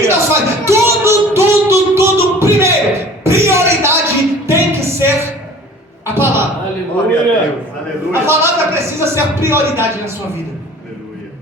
que nós fazemos? Tudo, primeiro, prioridade tem que ser a palavra. Aleluia. A palavra precisa ser a prioridade na sua vida. Aleluia.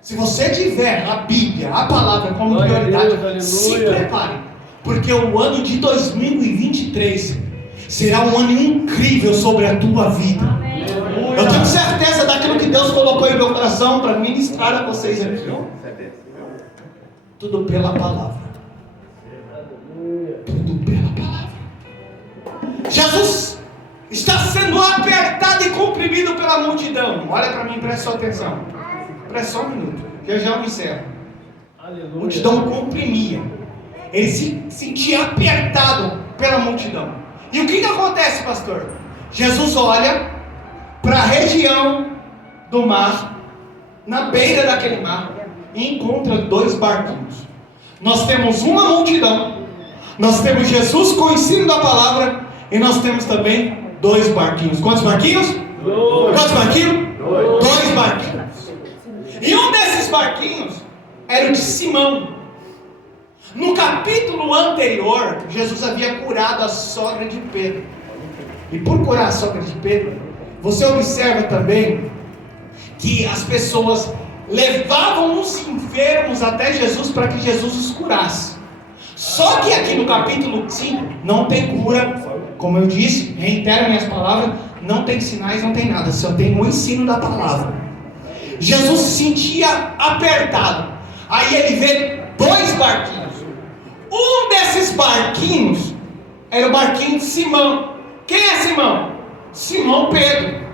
Se você tiver a Bíblia, a palavra como prioridade, se prepare, porque o ano de 2023 será um ano incrível sobre a tua vida. Eu tenho certeza daquilo que Deus colocou em meu coração para ministrar a vocês aqui. Tudo pela palavra. Tudo pela palavra. Jesus está sendo apertado e comprimido pela multidão. Olha para mim, preste sua atenção. Preste só um minuto, que eu já me encerro. A multidão comprimia. Ele se sentia apertado pela multidão. E o que acontece, pastor? Jesus olha para a região do mar, na beira daquele mar, e encontra 2 barquinhos. Nós temos uma multidão, nós temos Jesus com o ensino da palavra, e nós temos também 2 barquinhos. Quantos barquinhos? 2. Quantos barquinhos? 2 barquinhos. E um desses barquinhos era o de Simão. No capítulo anterior, Jesus havia curado a sogra de Pedro. E por curar a sogra de Pedro, você observa também que as pessoas levavam os enfermos até Jesus para que Jesus os curasse. Só que aqui no capítulo 5 não tem cura, como eu disse, reitero minhas palavras, não tem sinais, não tem nada, só tem o ensino da palavra. Jesus se sentia apertado. Aí ele vê 2 barquinhos. Um desses barquinhos era o barquinho de Simão. Quem é Simão? Simão Pedro.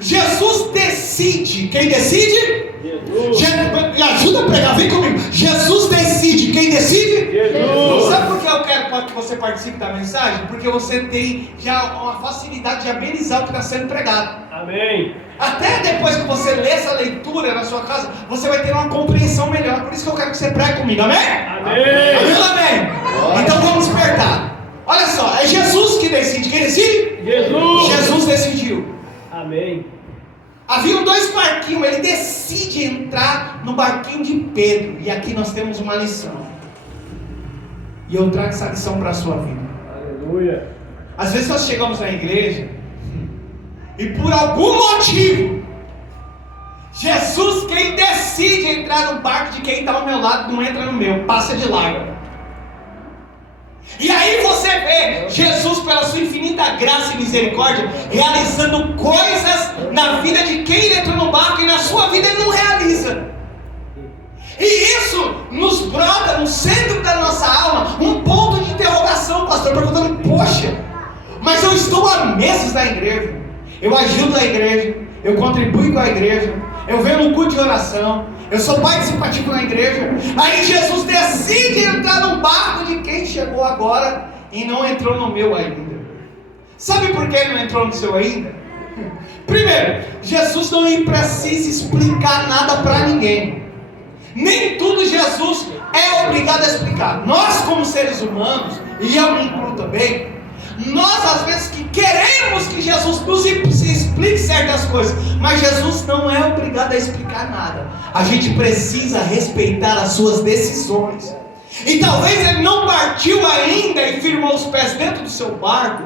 Jesus decide. Quem decide? Me ajuda a pregar, vem comigo. Jesus decide. Quem decide? Jesus. Sabe por que eu quero que você participe da mensagem? Porque você tem já uma facilidade de amenizar o que está sendo pregado. Amém. Até depois que você lê essa leitura na sua casa, você vai ter uma compreensão melhor. Por isso que eu quero que você pregue comigo, amém? Amém. Amém. Então vamos despertar. Olha só, é Jesus que decide. Quem decide? Jesus. Jesus decidiu. Amém. Haviam 2 barquinhos, ele decide entrar no barquinho de Pedro. E aqui nós temos uma lição. E eu trago essa lição para a sua vida. Aleluia. Às vezes nós chegamos na igreja e por algum motivo, Jesus, quem decide entrar no barco de quem está ao meu lado, não entra no meu, passa de largo. E aí você vê Jesus, pela sua infinita graça e misericórdia, realizando coisas na vida de quem ele entrou no barco, e na sua vida ele não realiza. E isso nos brota no centro da nossa alma um ponto de interrogação, pastor, perguntando: poxa, mas eu estou há meses na igreja, eu ajudo a igreja, eu contribuo com a igreja, eu venho no culto de oração, eu sou participativo na igreja. Aí Jesus decide entrar no barco de quem chegou agora e não entrou no meu ainda. Sabe por que não entrou no seu ainda? Primeiro, Jesus não precisa explicar nada para ninguém. Nem tudo Jesus é obrigado a explicar. Nós, como seres humanos, e eu me incluo também, nós às vezes que queremos que Jesus nos explique certas coisas, mas Jesus não é obrigado a explicar nada. A gente precisa respeitar as suas decisões. E talvez ele não partiu ainda e firmou os pés dentro do seu barco,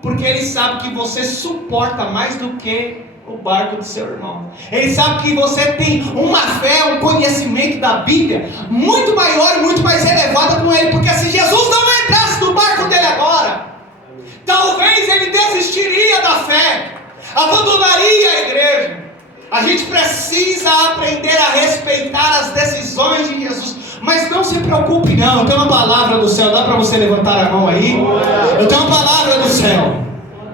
porque ele sabe que você suporta mais do que o barco do seu irmão. Ele sabe que você tem uma fé, um conhecimento da Bíblia muito maior e muito mais elevada com ele, porque se Jesus não entrasse no barco dele agora, talvez ele desistiria da fé, abandonaria a igreja. A gente precisa aprender a respeitar as decisões de Jesus. Mas não se preocupe não, eu tenho uma palavra do céu. Dá para você levantar a mão aí? Eu tenho uma palavra do céu.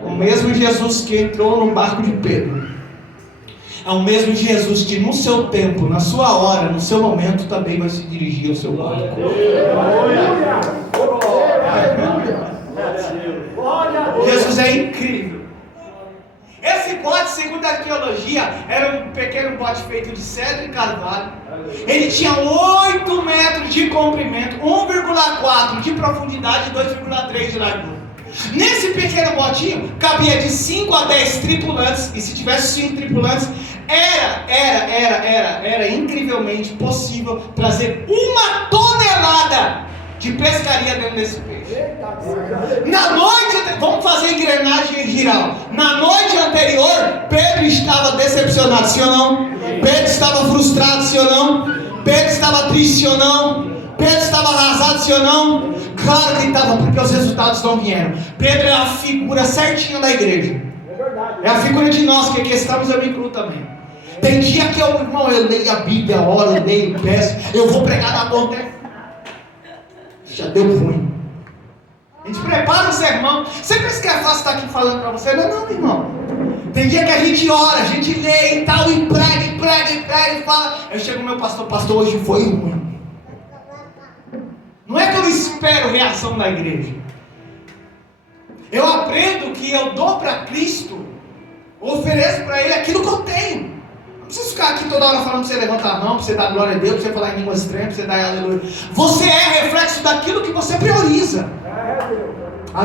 O mesmo Jesus que entrou no barco de Pedro é o mesmo Jesus que no seu tempo, na sua hora, no seu momento, também vai se dirigir ao seu barco. Jesus é incrível. Esse bote, segundo a arqueologia, era um pequeno bote feito de cedro e carvalho. Ele tinha 8 metros de comprimento, 1,4 de profundidade e 2,3 de largura. Nesse pequeno botinho cabia de 5 a 10 tripulantes. E se tivesse 5 tripulantes, era incrivelmente possível trazer uma de pescaria dentro desse peixe. Na noite, vamos fazer engrenagem girar. Na noite anterior, Pedro estava decepcionado, sim ou não? Pedro estava frustrado, sim ou não? Pedro estava triste, sim ou não? Pedro estava arrasado, sim ou não? Claro que estava, porque os resultados não vieram. Pedro é a figura certinha da igreja. É a figura de nós que aqui estamos, eu me incluo também. Tem dia que eu, irmão, eu leio a Bíblia, oro, eu leio, peço, eu vou pregar na ponta. Já deu ruim. A gente prepara o sermão. Você pensa que é fácil estar aqui falando para você? Não, irmão. Tem dia que a gente ora, a gente lê e tal, e prega e fala. Eu chego no meu pastor, hoje foi ruim. Não é que eu espero reação da igreja. Eu aprendo que eu dou para Cristo, ofereço para Ele aquilo que eu tenho. Não precisa ficar aqui toda hora falando para você levantar a mão, para você dar glória a Deus, para você falar em língua estranha, para você dar aleluia. Você é reflexo daquilo que você prioriza.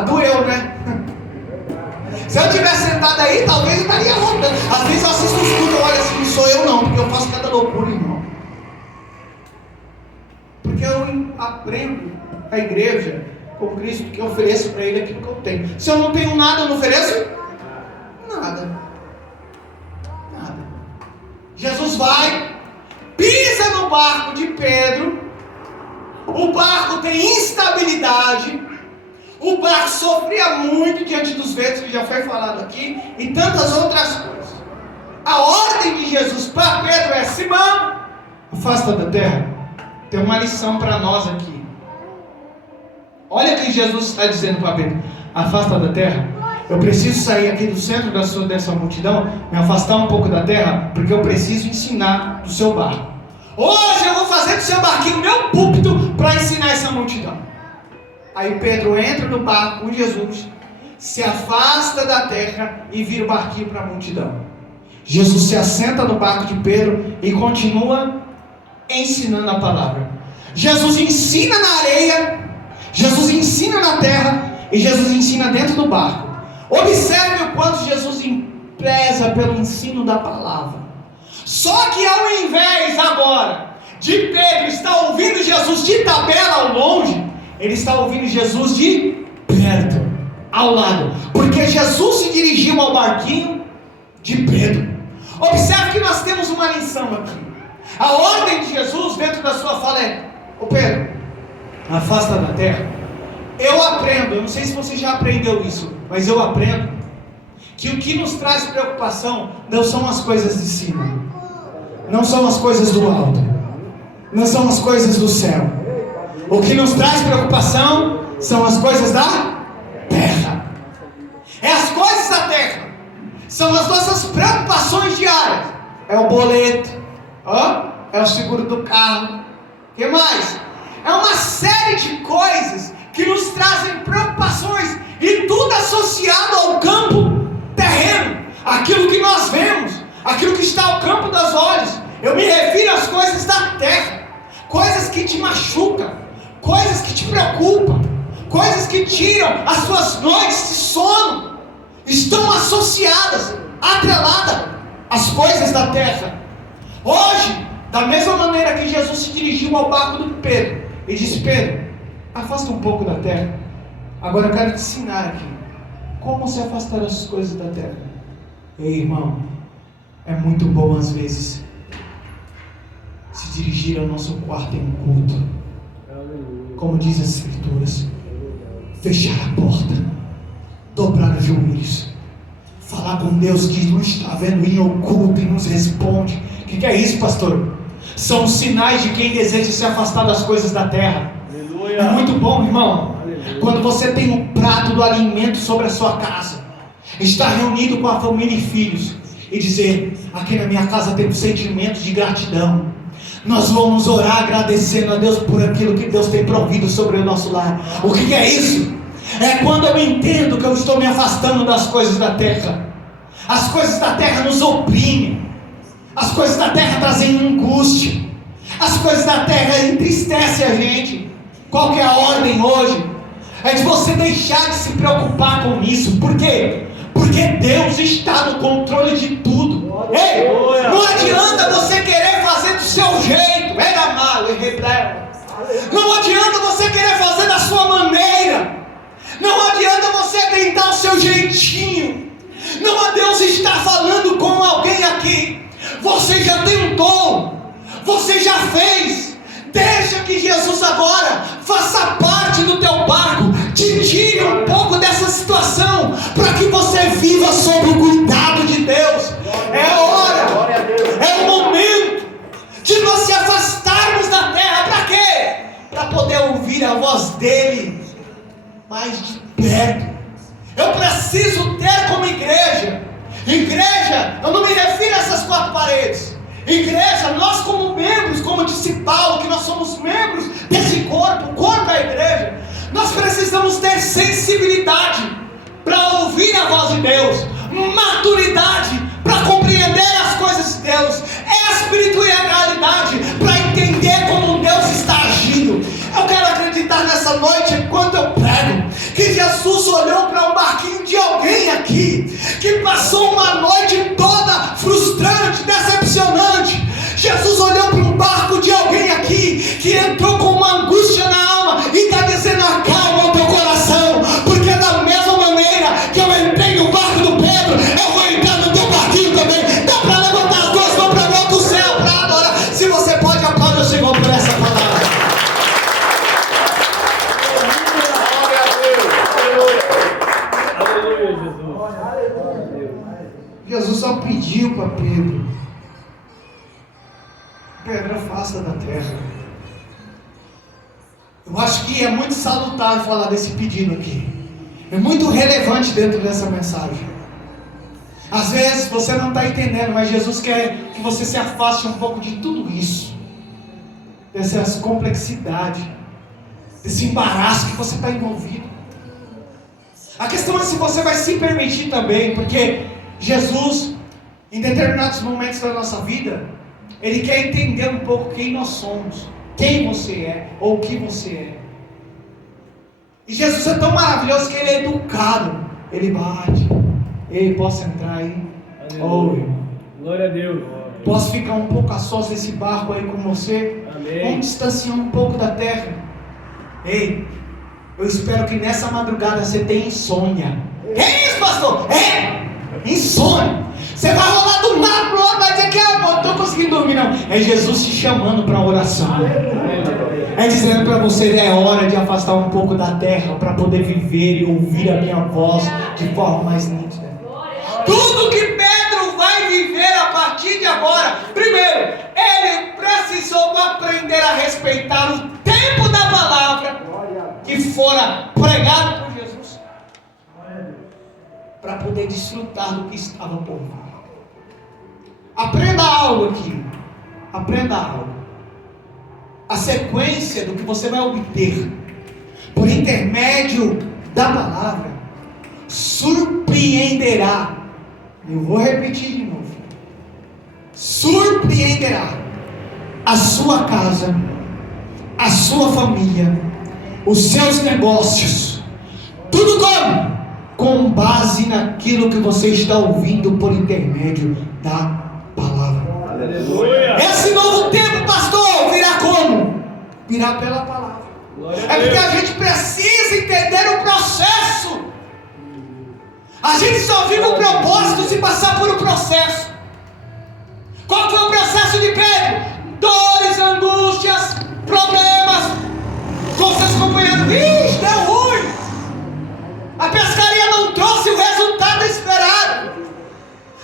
Doeu, né? Se eu tivesse sentado aí, talvez eu estaria rodando. Às vezes eu assisto os cultos, eu olho assim, não sou eu não, porque eu faço cada loucura, irmão. Porque eu aprendo a igreja com Cristo, que eu ofereço para Ele aquilo que eu tenho. Se eu não tenho nada, eu não ofereço nada. Jesus vai, pisa no barco de Pedro, o barco tem instabilidade, o barco sofria muito diante dos ventos, que já foi falado aqui, e tantas outras coisas. A ordem de Jesus para Pedro é: Simão, afasta da terra. Tem uma lição para nós aqui. Olha o que Jesus está dizendo para Pedro: afasta da terra. Eu preciso sair aqui do centro dessa multidão, me afastar um pouco da terra, porque eu preciso ensinar do seu barco. Hoje eu vou fazer do seu barquinho meu púlpito para ensinar essa multidão. Aí Pedro entra no barco com Jesus, se afasta da terra e vira o barquinho para a multidão. Jesus se assenta no barco de Pedro e continua ensinando a palavra. Jesus ensina na areia, Jesus ensina na terra e Jesus ensina dentro do barco. Observe o quanto Jesus preza pelo ensino da palavra. Só que ao invés agora de Pedro estar ouvindo Jesus de tabela ao longe, ele está ouvindo Jesus de perto, ao lado, porque Jesus se dirigiu ao barquinho de Pedro. Observe que nós temos uma lição aqui. A ordem de Jesus dentro da sua fala é: ô Pedro, afasta da terra. Eu aprendo, eu não sei se você já aprendeu isso, mas eu aprendo que o que nos traz preocupação não são as coisas de cima, não são as coisas do alto, não são as coisas do céu. O que nos traz preocupação são as coisas da terra. É as coisas da terra, são as nossas preocupações diárias. É o boleto, é o seguro do carro, o que mais? É uma série de coisas que nos trazem preocupações, e tudo associado ao campo terreno, aquilo que nós vemos, aquilo que está ao campo dos olhos. Eu me refiro às coisas da terra, coisas que te machucam, coisas que te preocupam, coisas que tiram as suas noites de sono, estão associadas, atreladas às coisas da terra. Hoje, da mesma maneira que Jesus se dirigiu ao barco de Pedro e disse: Pedro, afasta um pouco da terra. Agora eu quero te ensinar aqui como se afastar das coisas da terra. Ei, irmão, é muito bom às vezes se dirigir ao nosso quarto em culto, como diz as escrituras, fechar a porta, dobrar os joelhos, falar com Deus que não está vendo em oculto e nos responde. O que é isso, pastor? São sinais de quem deseja se afastar das coisas da terra. É muito bom, irmão, quando você tem um prato do alimento sobre a sua casa, estar reunido com a família e filhos e dizer: aqui na minha casa tem um sentimento de gratidão. Nós vamos orar agradecendo a Deus por aquilo que Deus tem provido sobre o nosso lar. O que é isso? É quando eu entendo que eu estou me afastando das coisas da terra. As coisas da terra nos oprimem, as coisas da terra trazem angústia, as coisas da terra entristecem a gente. Qual que é a ordem hoje? É de você deixar de se preocupar com isso. Por quê? Porque Deus está no controle de tudo. Ei, não adianta você querer fazer do seu jeito. Não adianta você querer fazer sua maneira. Não adianta você tentar o seu jeitinho. Não, Deus está falando com alguém aqui. Você já tentou, você já fez. Deixa que Jesus agora faça parte do teu barco. Te tire um pouco dessa situação, para que você viva sob o cuidado de Deus. É hora, é o momento de nós se afastarmos da terra. Para quê? Para poder ouvir a voz dele mais de perto. Eu preciso ter como igreja, eu não me refiro a essas quatro paredes. Igreja, nós como membros, como disse Paulo, que nós somos membros desse corpo, o corpo da igreja, nós precisamos ter sensibilidade para ouvir a voz de Deus, maturidade para compreender as coisas de Deus, espiritualidade para entender como Deus está agindo. Eu quero acreditar nessa noite, enquanto eu prego, que Jesus olhou para um barquinho de alguém aqui, que passou uma noite toda frustrante, decepcionante. Jesus olhou para um barco de alguém aqui, que entrou com uma angústia na alma, e está dizendo: acalma o teu coração, porque da mesma maneira que eu entrei no barco do Pedro, eu vou entrar no teu barquinho também. Dá para levantar as duas mãos para o alto do céu, para adorar. Se você pode, aplaude o Senhor por essa palavra. Jesus só pediu para Pedro: Pedro, afasta da terra. Eu acho que é muito salutar falar desse pedido aqui. É muito relevante dentro dessa mensagem. Às vezes você não está entendendo, mas Jesus quer que você se afaste um pouco de tudo isso, dessa complexidade, desse embaraço que você está envolvido. A questão é se você vai se permitir também, porque Jesus, em determinados momentos da nossa vida, Ele quer entender um pouco quem nós somos, quem você é, ou o que você é. E Jesus é tão maravilhoso que Ele é educado. Ele bate: ei, posso entrar aí? Oi. Glória a Deus. Posso ficar um pouco a sós nesse barco aí com você? Amém. Vamos distanciar um pouco da terra. Ei, eu espero que nessa madrugada você tenha insônia. É isso, pastor? É insônia. Você vai rolar do lado pro outro, vai dizer que eu não estou conseguindo dormir, não. É Jesus te chamando para a oração. É dizendo para você: é hora de afastar um pouco da terra para poder viver e ouvir a minha voz de forma mais nítida. Tudo que Pedro vai viver a partir de agora, primeiro, ele precisou aprender a respeitar o tempo da palavra que fora pregado por Jesus, para poder desfrutar do que estava por vir. Aprenda algo aqui. Aprenda algo. A sequência do que você vai obter por intermédio da palavra surpreenderá. Eu vou repetir de novo. Surpreenderá a sua casa, a sua família, os seus negócios. Tudo como? Com base naquilo que você está ouvindo por intermédio da palavra. Aleluia. Esse novo tempo, pastor, virá como? Virá pela palavra. É porque a gente precisa entender o processo. A gente só vive o propósito se passar por um processo. Qual foi o processo de Pedro? Dores, angústias, problemas. Com seus companheiros: ixi, deu ruim. A pescaria não trouxe o resultado esperado.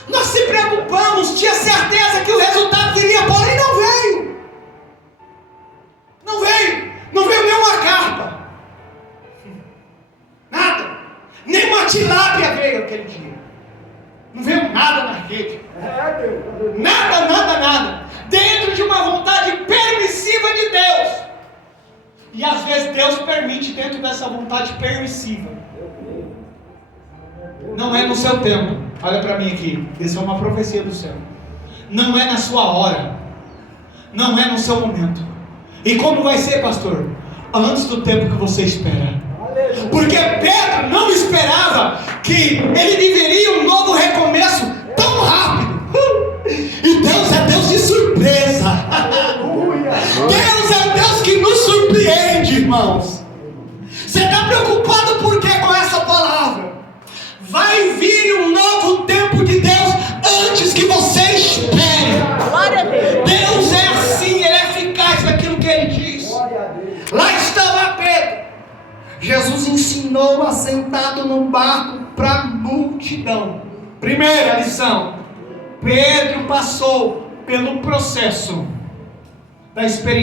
Nós se preocupamos, tinha certeza que o resultado viria, porém não veio. Não veio nenhuma carpa. Nada. Nem uma tilápia veio aquele dia. Não veio nada na rede. Nada. Dentro de uma vontade permissiva de Deus. E às vezes Deus permite dentro dessa vontade permissiva. Não é no seu tempo. Olha para mim aqui. Isso é uma profecia do céu. Não é na sua hora. Não é no seu momento. E como vai ser, pastor? Antes do tempo que você espera. Porque Pedro não esperava que ele viveria um novo recomeço tão rápido. E Deus é Deus de surpresa. Deus é Deus que nos surpreende, irmãos. Vai vir um novo tempo de Deus antes que você espere. Glória a Deus. Deus é assim, Ele é eficaz naquilo que Ele diz. Lá estava Pedro. Jesus ensinou assentado no barco para a multidão. Primeira lição: Pedro passou pelo processo da experiência.